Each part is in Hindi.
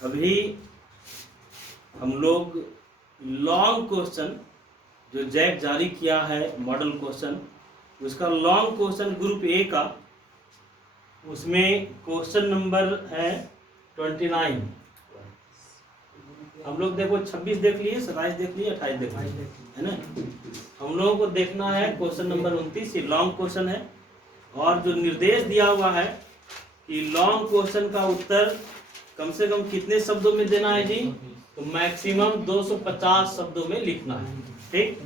अभी हम लोग लॉन्ग क्वेश्चन जो जैक जारी किया है मॉडल क्वेश्चन, उसका लॉन्ग क्वेश्चन ग्रुप ए का, उसमें क्वेश्चन नंबर है 29। हम लोग देखो 26 देख लिए, 27 देख लिए, 28 देख लिए, है ना। हम लोगों को देखना है क्वेश्चन नंबर 29। ये लॉन्ग क्वेश्चन है और जो निर्देश दिया हुआ है कि लॉन्ग क्वेश्चन का उत्तर कम से कम कितने शब्दों में देना है जी, तो मैक्सिमम 250 शब्दों में लिखना है। ठीक,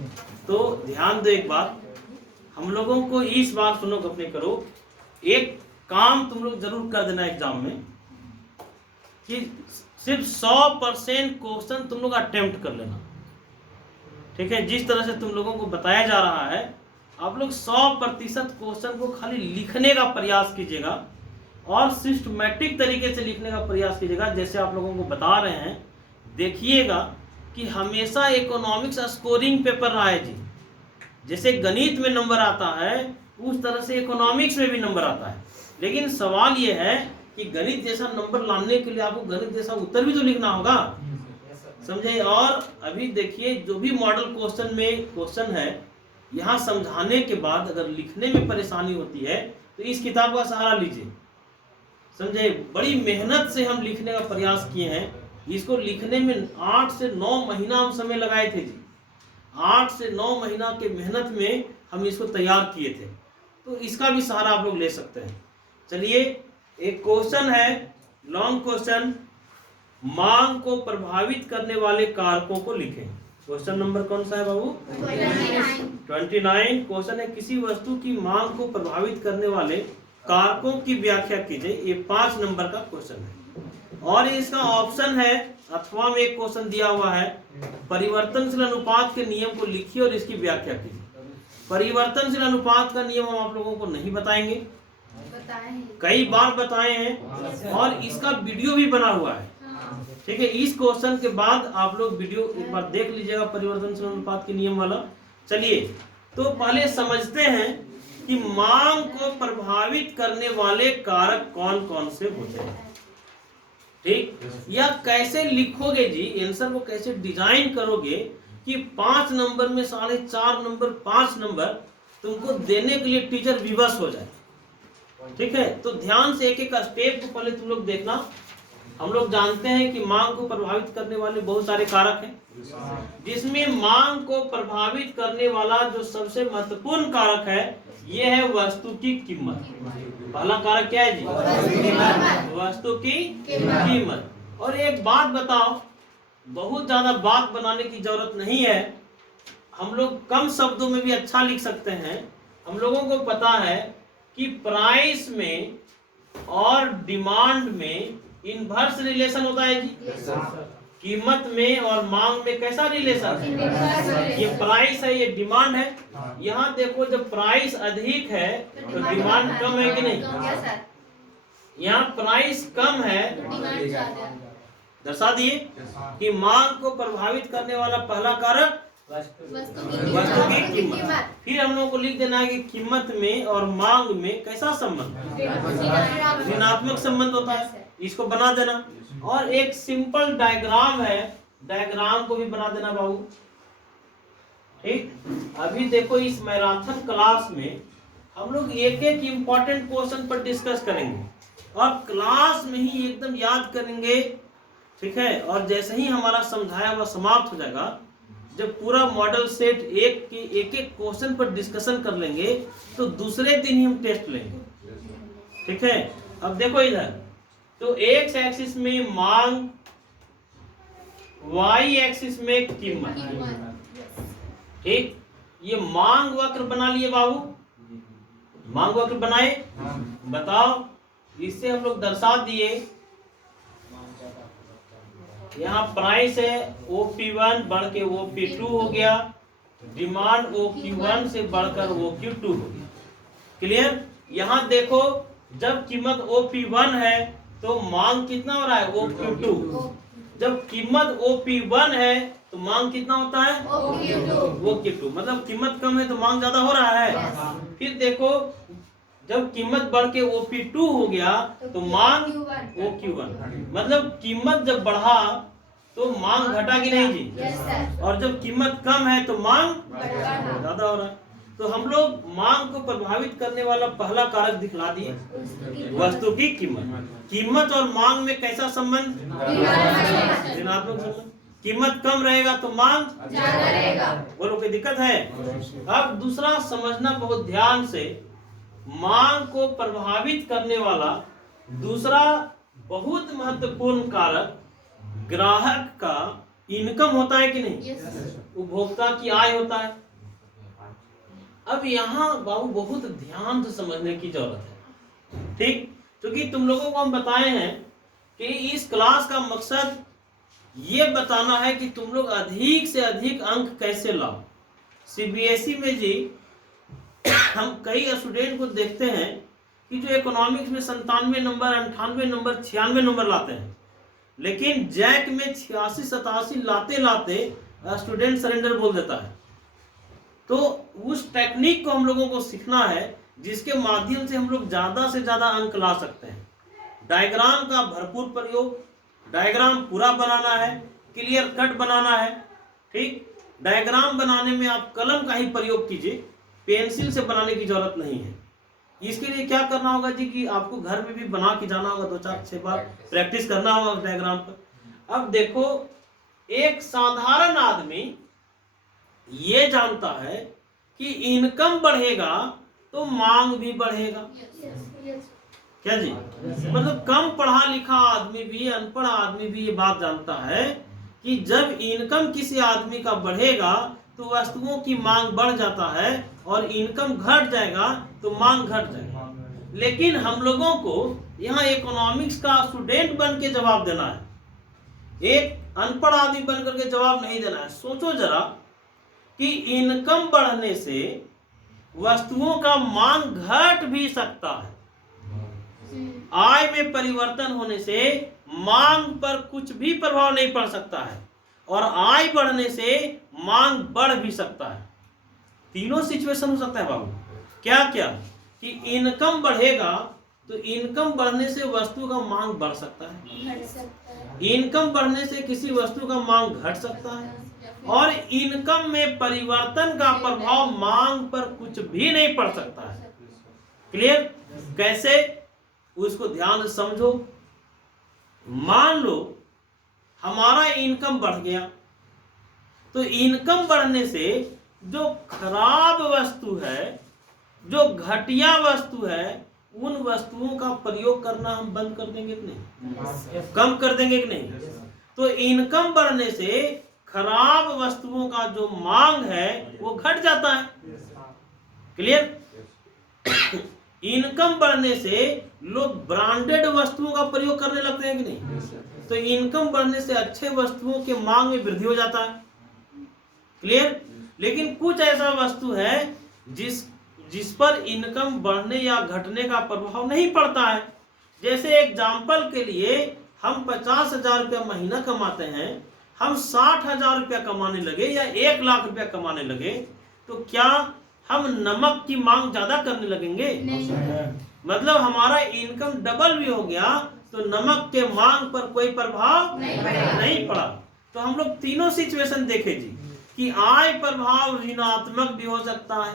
तो ध्यान दो एक बात, हम लोगों को इस बार सुनो अपने करो, एक काम तुम लोग जरूर कर देना एग्जाम में कि सिर्फ 100% क्वेश्चन तुम लोग अटेम्प्ट कर लेना। ठीक है, जिस तरह से तुम लोगों को बताया जा रहा है, आप लोग 100% क्वेश्चन को खाली लिखने का प्रयास कीजिएगा और सिस्टमैटिक तरीके से लिखने का प्रयास कीजिएगा। जैसे आप लोगों को बता रहे हैं, देखिएगा कि हमेशा इकोनॉमिक्स स्कोरिंग पेपर रहा है जी। जैसे गणित में नंबर आता है उस तरह से इकोनॉमिक्स में भी नंबर आता है, लेकिन सवाल यह है कि गणित जैसा नंबर लाने के लिए आपको गणित जैसा उत्तर भी तो लिखना होगा, समझे। और अभी देखिए जो भी मॉडल क्वेश्चन में क्वेश्चन है, यहाँ समझाने के बाद अगर लिखने में परेशानी होती है तो इस किताब का सहारा लीजिए, समझे। बड़ी मेहनत से हम लिखने का प्रयास किए हैं। इसको लिखने में 8 से 9 महीना हम समय लगाए थे जी। 8 से 9 महीना के मेहनत में हम इसको तैयार किए थे, तो इसका भी सहारा आप लोग ले सकते हैं। चलिए, एक क्वेश्चन है लॉन्ग क्वेश्चन, मांग को प्रभावित करने वाले कारकों को लिखें। क्वेश्चन नंबर कौन सा है बाबू? 29 क्वेश्चन है, किसी वस्तु की मांग को प्रभावित करने वाले कारकों की व्याख्या कीजिए। ये 5 नंबर का क्वेश्चन है और इसका ऑप्शन है अथवा में एक क्वेश्चन दिया हुआ है, परिवर्तनशील अनुपात के नियम को लिखिए और इसकी व्याख्या कीजिए। परिवर्तनशील अनुपात का नियम हम आप लोगों को नहीं बताएंगे, कई बार बताए हैं और इसका वीडियो भी बना हुआ है। ठीक है, इस क्वेश्चन के बाद आप लोग वीडियो एक बार देख लीजिएगा परिवर्तनशील अनुपात के नियम वाला। चलिए, तो पहले समझते हैं कि मांग को प्रभावित करने वाले कारक कौन कौन से होते हैं। ठीक, या कैसे लिखोगे जी, आंसर को कैसे डिजाइन करोगे कि 5 नंबर में 4.5 नंबर 5 नंबर तुमको देने के लिए टीचर विवश हो जाए। ठीक है, तो ध्यान से एक एक स्टेप को पहले तुम लोग देखना। हम लोग जानते हैं कि मांग को प्रभावित करने वाले बहुत सारे कारक हैं, जिसमें मांग को प्रभावित करने वाला जो सबसे महत्वपूर्ण कारक है ये है वस्तु की कीमत। पहला कारक क्या है जी? वस्तु की कीमत। और एक बात बताओ, बहुत ज्यादा बात बनाने की जरूरत नहीं है, हम लोग कम शब्दों में भी अच्छा लिख सकते हैं। हम लोगों को पता है कि प्राइस में और डिमांड में इनवर्स रिलेशन होता है जी। कीमत में और मांग में कैसा रिलेशन है? ये प्राइस है, ये डिमांड है। यहाँ देखो, जब प्राइस अधिक है तो डिमांड कम है कि नहीं? यहाँ प्राइस कम है, दर्शा दिए कि मांग को प्रभावित करने वाला पहला कारक वस्तु की कीमत। फिर हम लोगों को लिख देना है कि कीमत में और मांग में कैसा संबंध? ऋणात्मक संबंध होता है, इसको बना देना। और एक सिंपल डायग्राम है, डायग्राम को भी बना देना बाबू। ठीक, अभी देखो इस मैराथन क्लास में हम लोग एक एक इम्पोर्टेंट क्वेश्चन पर डिस्कस करेंगे और क्लास में ही एकदम याद करेंगे। ठीक है, और जैसे ही हमारा समझाया हुआ समाप्त हो जाएगा, जब पूरा मॉडल सेट एक एक क्वेश्चन पर डिस्कशन कर लेंगे तो दूसरे दिन ही हम टेस्ट लेंगे। ठीक है, अब देखो इधर, तो एक्स एक्सिस में मांग, वाई एक्सिस में कीमत। ठीक, ये मांग वक्र बना लिए बाबू, मांग वक्र बनाए। बताओ, इससे हम लोग दर्शा दिए, यहाँ प्राइस है OP1 बढ़ के OP2 हो गया, डिमांड OQ1 से बढ़कर OQ2 हो गया। क्लियर? यहाँ देखो, जब कीमत OP1 है तो मांग कितना हो रहा है? OQ2। जब कीमत OP1 है तो मांग कितना होता है? OQ2। मतलब कीमत कम है तो मांग ज्यादा हो रहा है। फिर देखो, जब कीमत बढ़ के OP2 हो गया तो मांग OQ1, मतलब कीमत जब बढ़ा तो मांग घटा कि नहीं जी? और जब कीमत कम है तो मांग ज्यादा हो रहा है। तो हम लोग मांग को प्रभावित करने वाला पहला कारक दिखला दिए, वस्तु की कीमत। कीमत और मांग में कैसा संबंध? ऋणात्मक संबंध। कीमत कम रहेगा तो मांग ज्यादा रहेगा। बोलो कोई दिक्कत है? अब दूसरा समझना बहुत ध्यान से, मांग को प्रभावित करने वाला दूसरा बहुत महत्वपूर्ण कारक ग्राहक का इनकम होता है कि नहीं? उपभोक्ता की आय होता है। अब यहाँ बाबू बहुत ध्यान से समझने की जरूरत है, ठीक? क्योंकि तुम लोगों को हम बताए हैं कि इस क्लास का मकसद ये बताना है कि तुम लोग अधिक से अधिक अंक कैसे लाओ। CBSE में जी हम कई स्टूडेंट को देखते हैं कि जो इकोनॉमिक्स में 97 नंबर, 98 नंबर, 96 नंबर लाते हैं, लेकिन जैक में 86, 87 लाते लाते स्टूडेंट सरेंडर बोल देता है। तो उस टेक्निक को हम लोगों को सीखना है जिसके माध्यम से हम लोग ज्यादा से ज्यादा अंक ला सकते हैं। डायग्राम का भरपूर प्रयोग, डायग्राम पूरा बनाना है, क्लियर कट बनाना है, ठीक? डायग्राम बनाने में आप कलम का ही प्रयोग कीजिए, पेंसिल से बनाने की जरूरत नहीं है। इसके लिए क्या करना होगा जी कि आपको घर में भी बना के जाना होगा, 2-4-6 बार प्रैक्टिस करना होगा डायग्राम पर। अब देखो, एक साधारण आदमी ये जानता है कि इनकम बढ़ेगा तो मांग भी बढ़ेगा। क्या जी? मतलब कम पढ़ा लिखा आदमी भी, अनपढ़ आदमी भी ये बात जानता है कि जब इनकम किसी आदमी का बढ़ेगा तो वस्तुओं की मांग बढ़ जाता है, और इनकम घट जाएगा तो मांग घट जाएगा। लेकिन हम लोगों को यहाँ इकोनॉमिक्स का स्टूडेंट बन के जवाब देना है, एक अनपढ़ आदमी बन करके जवाब नहीं देना है। सोचो जरा कि इनकम बढ़ने से वस्तुओं का मांग घट भी सकता है। आय में परिवर्तन होने से मांग पर कुछ भी प्रभाव नहीं पड़ सकता है, और आय बढ़ने से मांग बढ़ भी सकता है। तीनों सिचुएशन हो सकता है बाबू। क्या क्या? कि इनकम बढ़ेगा तो इनकम बढ़ने से वस्तु का मांग बढ़ सकता है, इनकम बढ़ने से किसी वस्तु का मांग घट सकता है, और इनकम में परिवर्तन का प्रभाव मांग पर कुछ भी नहीं पड़ सकता है। क्लियर? कैसे? उसको ध्यान से समझो। मान लो हमारा इनकम बढ़ गया, तो इनकम बढ़ने से जो खराब वस्तु है, जो घटिया वस्तु है, उन वस्तुओं का प्रयोग करना हम बंद कर देंगे कि नहीं? कम कर देंगे कि नहीं? तो इनकम बढ़ने से खराब वस्तुओं का जो मांग है वो घट जाता है। क्लियर? इनकम बढ़ने से लोग ब्रांडेड वस्तुओं का प्रयोग करने लगते हैं कि नहीं? तो इनकम बढ़ने से अच्छे वस्तुओं के मांग में वृद्धि हो जाता है। क्लियर? लेकिन कुछ ऐसा वस्तु है जिस पर इनकम बढ़ने या घटने का प्रभाव नहीं पड़ता है। जैसे एग्जाम्पल के लिए, हम 50,000 रुपया महीना कमाते हैं, हम 60,000 रुपया कमाने लगे या 1 लाख रुपया कमाने लगे, तो क्या हम नमक की मांग ज्यादा करने लगेंगे? नहीं। मतलब हमारा इनकम डबल भी हो गया तो नमक के मांग पर कोई प्रभाव नहीं पड़ा। तो हम लोग तीनों सिचुएशन देखे जी कि आय प्रभाव ऋणात्मक भी हो सकता है,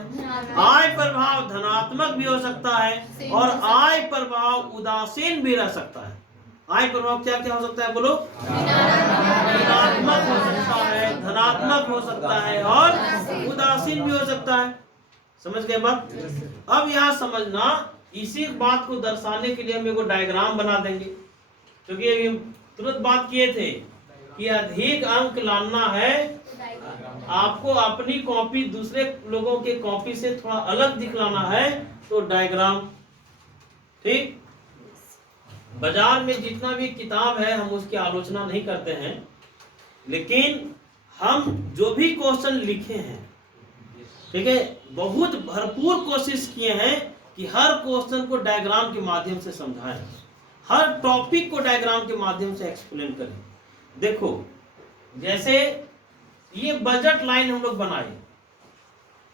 आय प्रभाव धनात्मक भी हो सकता है, और आय प्रभाव उदासीन भी रह सकता है। आय प्रभाव क्या क्या हो सकता है बोलो? ऋणात्मक हो सकता है, धनात्मक हो सकता है, और उदासीन भी हो सकता है। समझ गए बात? अब यहाँ समझना, इसी बात को दर्शाने के लिए हम एगो डायग्राम बना देंगे, क्योंकि अभी तुरंत बात किए थे कि अधिक अंक लाना है आपको, अपनी कॉपी दूसरे लोगों के कॉपी से थोड़ा अलग दिखलाना है, तो डायग्राम। ठीक? बाजार में जितना भी किताब है हम उसकी आलोचना नहीं करते हैं, लेकिन हम जो भी क्वेश्चन लिखे हैं, ठीक है, बहुत भरपूर कोशिश किए हैं कि हर क्वेश्चन को डायग्राम के माध्यम से समझाएं, हर टॉपिक को डायग्राम के माध्यम से एक्सप्लेन करें। देखो, जैसे ये बजट लाइन हम लोग बनाए,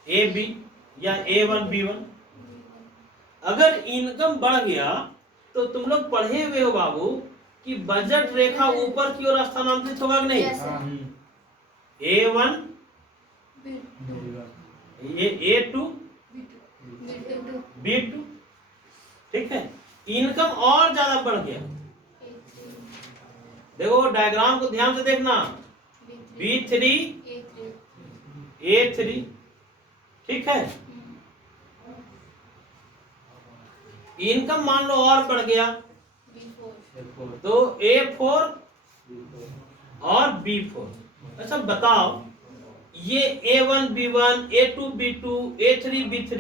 A B या A1 B1। अगर इनकम बढ़ गया तो तुम लोग पढ़े हुए हो बाबू कि बजट रेखा ऊपर की ओर स्थानांतरित होगा कि नहीं? A1 ये A2 B2, ठीक है। इनकम और ज्यादा बढ़ गया, देखो डायग्राम को ध्यान से देखना, B3 A3, ठीक है। इनकम मान लो और बढ़ गया तो A4 और B4। अच्छा बताओ, ये A1 B1 A2 B2 A3 B3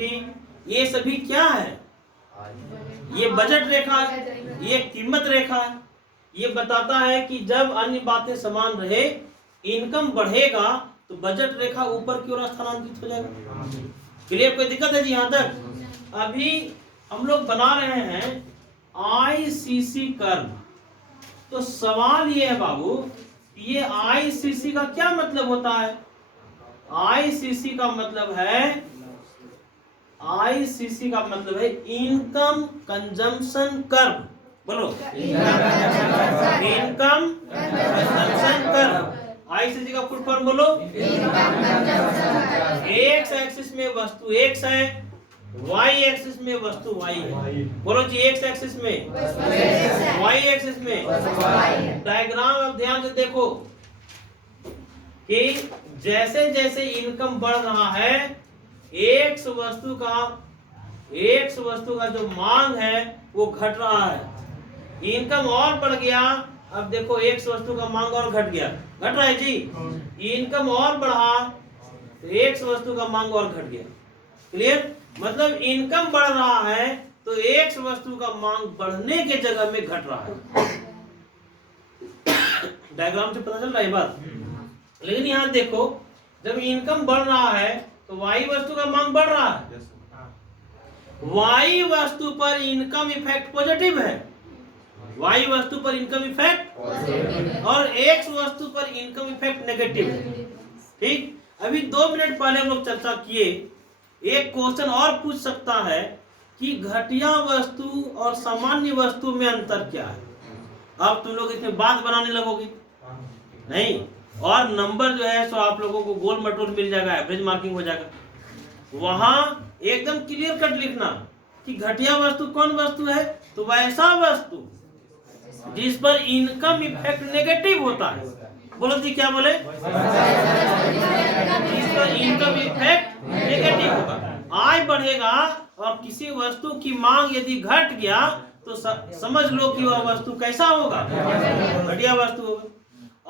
ये सभी क्या है? ये बजट रेखा है, ये कीमत रेखा है। ये बताता है कि जब अन्य बातें समान रहे, इनकम बढ़ेगा तो बजट रेखा ऊपर की ओर स्थानांतरित हो जाएगा। क्लियर? कोई दिक्कत है जी यहाँ तक? अभी हम लोग बना रहे हैं ICC कर्व। तो सवाल ये है बाबू, ये ICC का क्या मतलब होता है? ICC का मतलब है इनकम कंजम्पशन कर्व। बोलो, इनकम कंजम्पशन कर्व। ICC का फुल फॉर्म बोलो। एक्स एक्सिस में वस्तु एक्स है, वाई एक्सिस में वस्तु वाई है। बोलो जी, एक्स एक्सिस में, वाई एक्सिस में। डायग्राम अब ध्यान से देखो कि जैसे जैसे इनकम बढ़ रहा है, एक्स वस्तु का जो मांग है वो घट रहा है। इनकम और बढ़ गया, अब देखो एक्स वस्तु का मांग और घट गया, घट रहा है जी। इनकम और बढ़ा तो एक्स वस्तु का मांग और घट गया। क्लियर? मतलब इनकम बढ़ रहा है तो एक्स वस्तु का मांग बढ़ने के जगह में घट रहा है। डायग्राम से पता चल रहा है बात? लेकिन यहाँ देखो, जब इनकम बढ़ रहा है तो वाई वस्तु का मांग बढ़ रहा है। वाई वस्तु पर इनकम इफेक्ट पॉजिटिव है, वाई वस्तु पर इनकम इफेक्ट, और एक्स वस्तु पर इनकम इफेक्ट नेगेटिव है। ठीक, अभी 2 मिनट पहले हम लोग चर्चा किए, एक क्वेश्चन और पूछ सकता है कि घटिया वस्तु और सामान्य वस्तु में अंतर क्या है। अब तुम लोग इसमें बात बनाने लगोगे नहीं, और नंबर जो है सो आप लोगों को गोल मटोल मिल जाएगा, एवरेज मार्किंग हो जाएगा। वहां एकदम क्लियर कट लिखना कि घटिया वस्तु कौन वस्तु है, तो वैसा वस्तु जिस पर इनकम इफेक्ट नेगेटिव होता है। बोलो जी, क्या बोले? जिस पर इनकम इफेक्ट नेगेटिव होगा। आय बढ़ेगा और किसी वस्तु की मांग यदि घट गया तो समझ लो कि वह वस्तु कैसा होगा, घटिया वस्तु होगा।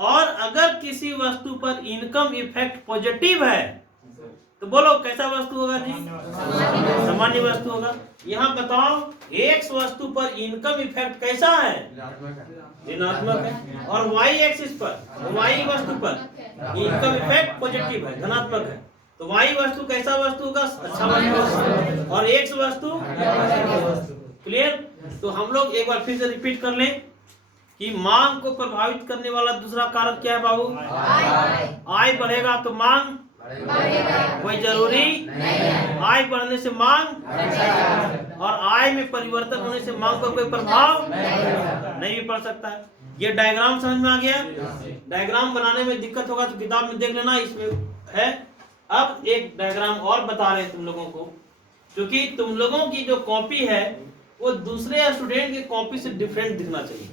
और अगर किसी वस्तु पर इनकम इफेक्ट पॉजिटिव है तो बोलो कैसा वस्तु होगा जी? सामान्य वस्तु होगा। यहाँ बताओ, एक्स वस्तु पर इनकम इफेक्ट कैसा है? ऋणात्मक है। और वाई एक्सिस पर, वाई वस्तु पर इनकम इफेक्ट पॉजिटिव है, धनात्मक है। तो वाई वस्तु कैसा वस्तु होगा? अच्छा वस्तु। और एक्स वस्तु क्लियर? तो हम लोग एक बार फिर से रिपीट कर लें कि मांग को प्रभावित करने वाला दूसरा कारक क्या है बाबू? आय बढ़ेगा तो मांग कोई जरूरी नहीं। आय बढ़ने से मांग और आय में परिवर्तन होने से मांग पर कोई प्रभाव नहीं भी पड़ सकता है। ये डायग्राम समझ में आ गया? डायग्राम बनाने में दिक्कत होगा तो किताब में देख लेना, इसमें है। अब एक डायग्राम और बता रहे हैं तुम लोगों को, क्योंकि तुम लोगों की जो कॉपी है वो दूसरे स्टूडेंट की कॉपी से डिफरेंट दिखना चाहिए।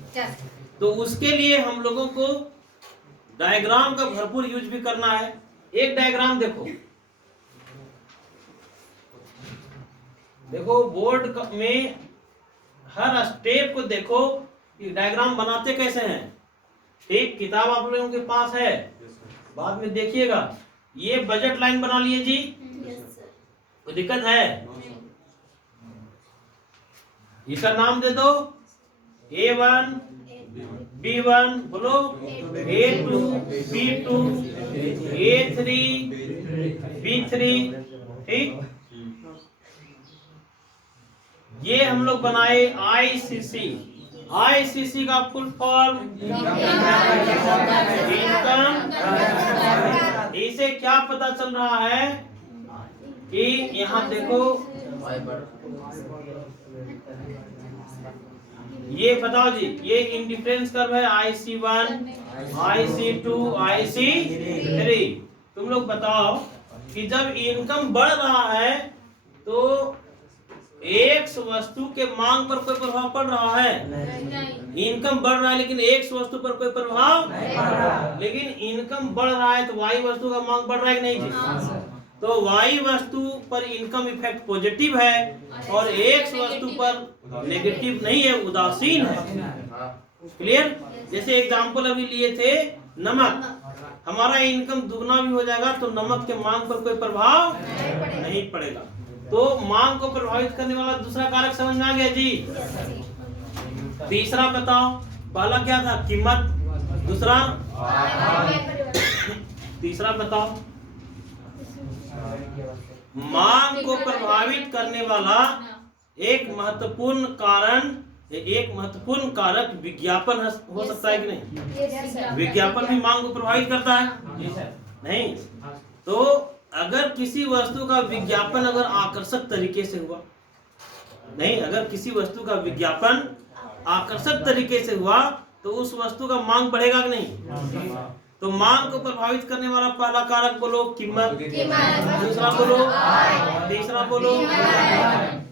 तो उसके लिए हम लोगों को डायग्राम का भरपूर यूज भी करना है। एक डायग्राम देखो, बोर्ड में हर स्टेप को देखो कि डायग्राम बनाते कैसे हैं। ठीक, किताब आप लोगों के पास है, बाद में देखिएगा। ये बजट लाइन बना लिए जी, कोई दिक्कत है? इसका नाम दे दो A1 B1, बोलो A2 B2 A3 B3। ठीक, ये हम लोग बनाए ICC। ICC का फुल फॉर्म इनकम। इसे क्या पता चल रहा है कि यहाँ देखो ये बताओ जी, ये इंडिफरेंस कर्व है IC1, IC2, IC3। तुम लोग बताओ कि जब इनकम बढ़ रहा है तो एक वस्तु के मांग पर कोई प्रभाव पड़ रहा है? इनकम बढ़ रहा है लेकिन एक वस्तु पर कोई प्रभाव नहीं पड़ रहा। लेकिन इनकम बढ़ रहा है तो वाई वस्तु का मांग बढ़ रहा है कि नहीं जी? तो वाई वस्तु पर इनकम इफेक्ट पॉजिटिव है और एक वस्तु पर नेगेटिव नहीं है, उदासीन है। क्लियर? जैसे एग्जाम्पल अभी लिए थे नमक, हमारा इनकम दुगना भी हो जाएगा तो नमक के मांग पर कोई प्रभाव नहीं पड़ेगा। तो मांग को प्रभावित करने वाला दूसरा कारक समझ में आ गया जी। तीसरा बताओ, पहला क्या था? कीमत। दूसरा? तीसरा बताओ। मांग को प्रभावित करने वाला एक महत्वपूर्ण कारक विज्ञापन हो सकता है कि नहीं? विज्ञापन भी मांग को प्रभावित करता है? नहीं। तो अगर किसी वस्तु का विज्ञापन अगर आकर्षक तरीके से हुआ, नहीं, अगर किसी वस्तु का विज्ञापन आकर्षक तरीके से हुआ तो उस वस्तु का मांग बढ़ेगा कि नहीं? तो मांग को प्रभावित करने वाला पहला कारक बोलो कीमत। दूसरा बोलो, तीसरा बोलो,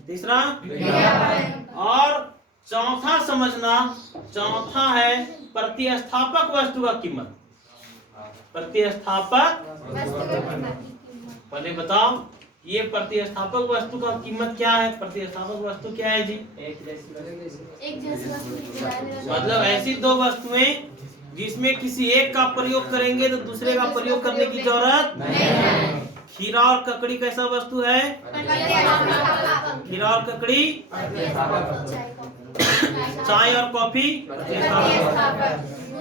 तीसरा, और चौथा समझना, चौथा है प्रतिस्थापक वस्तु का कीमत। प्रतिस्थापक, पहले बताओ ये प्रतिस्थापक वस्तु का कीमत क्या है? प्रतिस्थापक वस्तु क्या है जी? एक जैसी वस्तु, मतलब ऐसी दो वस्तुएं जिसमें किसी एक का प्रयोग करेंगे तो दूसरे का प्रयोग करने की जरूरत नहीं है। खीरा और ककड़ी कैसा वस्तु है? खीरा और ककड़ी। चाय और कॉफी,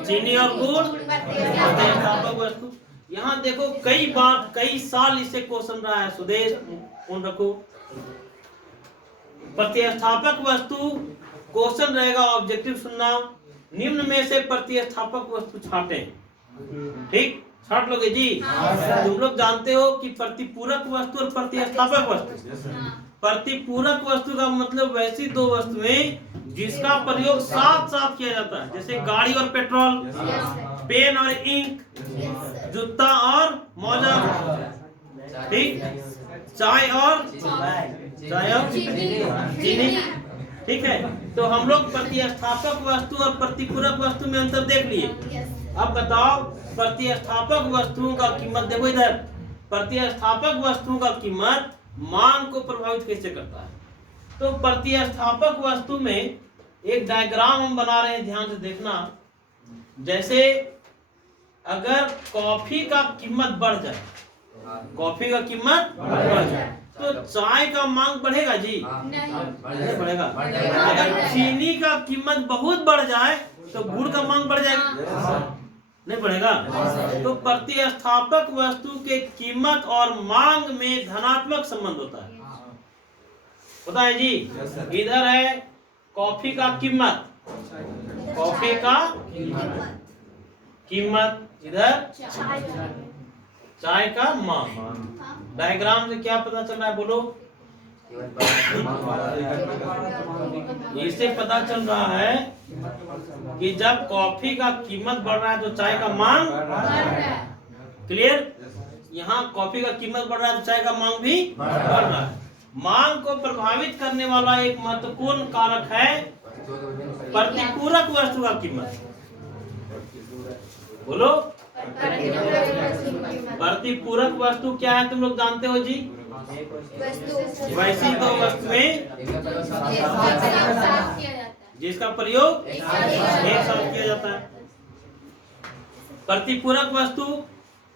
चीनी और गुड़, प्रतिस्थापक वस्तु। यहाँ देखो कई बार, कई साल इससे क्वेश्चन रहा है। सुदेश फोन रखो। प्रतिस्थापक वस्तु क्वेश्चन रहेगा, ऑब्जेक्टिव सुनना। निम्न में से प्रतिस्थापक वस्तु छाटें। ठीक, छाट लोगे जी? तुम लोग जानते हो कि प्रतिपूरक वस्तु और प्रतिस्थापक वस्तु। प्रतिपूरक वस्तु का मतलब वैसी दो वस्तुएं जिसका प्रयोग साथ साथ किया जाता है, जैसे गाड़ी और पेट्रोल, पेन और इंक, जूता और मोजा। ठीक, चाय और चीनी। ठीक है, तो हम लोग प्रतिस्थापक वस्तु और प्रतिपूरक वस्तु में अंतर देख लिए। अब बताओ प्रतिस्थापक वस्तुओं का कीमत देखो इधर। प्रतिस्थापक वस्तुओं का कीमत मांग को प्रभावित कैसे करता है? तो प्रतिस्थापक वस्तु में एक डायग्राम हम बना रहे हैं, ध्यान से देखना। जैसे अगर कॉफी का कीमत बढ़ जाए, कॉफी का कीमत बढ़ जाए तो चाय का मांग बढ़ेगा जी? नहीं बढ़ेगा। अगर चीनी का कीमत बहुत बढ़ जाए तो गुड़ का मांग बढ़ जाएगी? नहीं बढ़ेगा। तो प्रतिस्थापक वस्तु के कीमत और मांग में धनात्मक संबंध होता है जी। इधर है कॉफी का कीमत, कॉफी का कीमत, इधर चाय का मांग। डायग्राम से क्या पता चल रहा है बोलो? इससे पता चल रहा है कि जब कॉफी का कीमत बढ़ रहा है तो चाय का मांग। क्लियर? यहाँ कॉफी का कीमत बढ़ रहा है तो चाय का मांग भी बढ़ रहा है। मांग को प्रभावित करने वाला एक महत्वपूर्ण कारक है प्रतिपूरक वस्तु का कीमत। बोलो, प्रतिपूरक वस्तु क्या है तुम लोग जानते हो जी? वैसी दो वस्तुएं जिसका प्रयोग एक साथ किया जाता है। प्रतिपूरक वस्तु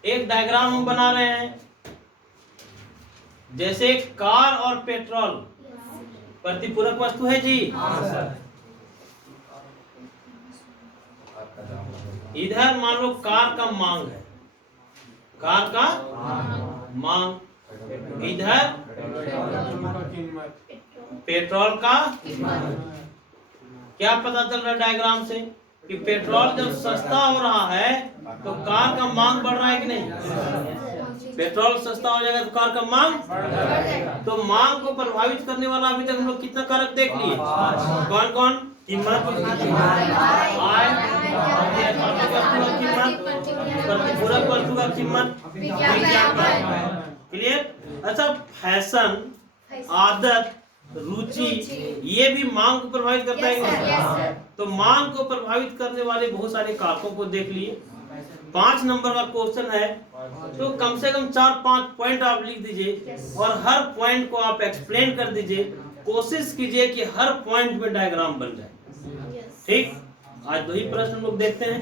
एक डायग्राम हम बना रहे हैं। जैसे कार और पेट्रोल प्रतिपूरक वस्तु है जी। इधर मान लो कार का मांग है, कार का मांग, इधर पेट्रोल का। क्या पता चल रहा है डायग्राम से कि पेट्रोल जब सस्ता हो रहा है तो कार का मांग बढ़ रहा है कि नहीं? पेट्रोल सस्ता हो जाएगा तो कार का मांग, तो मांग को प्रभावित करने वाला अभी तक हम लोग कितना कारक देख लिए? कौन कौन? कीमत, आय, प्रतिपूरक वस्तु का कीमत, विज्ञापन। क्लियर? अच्छा, फैशन, आदत, रुचि, ये भी मांग को प्रभावित करता है। तो मांग को प्रभावित करने वाले बहुत सारे कारकों को देख लिए। 5 नंबर का क्वेश्चन है, तो कम से कम 4-5 पॉइंट आप लिख दीजिए और हर पॉइंट को आप एक्सप्लेन कर दीजिए। कोशिश कीजिए कि हर पॉइंट में डायग्राम बन जाए। ठीक, आज 2 ही प्रश्न हम लोग देखते हैं।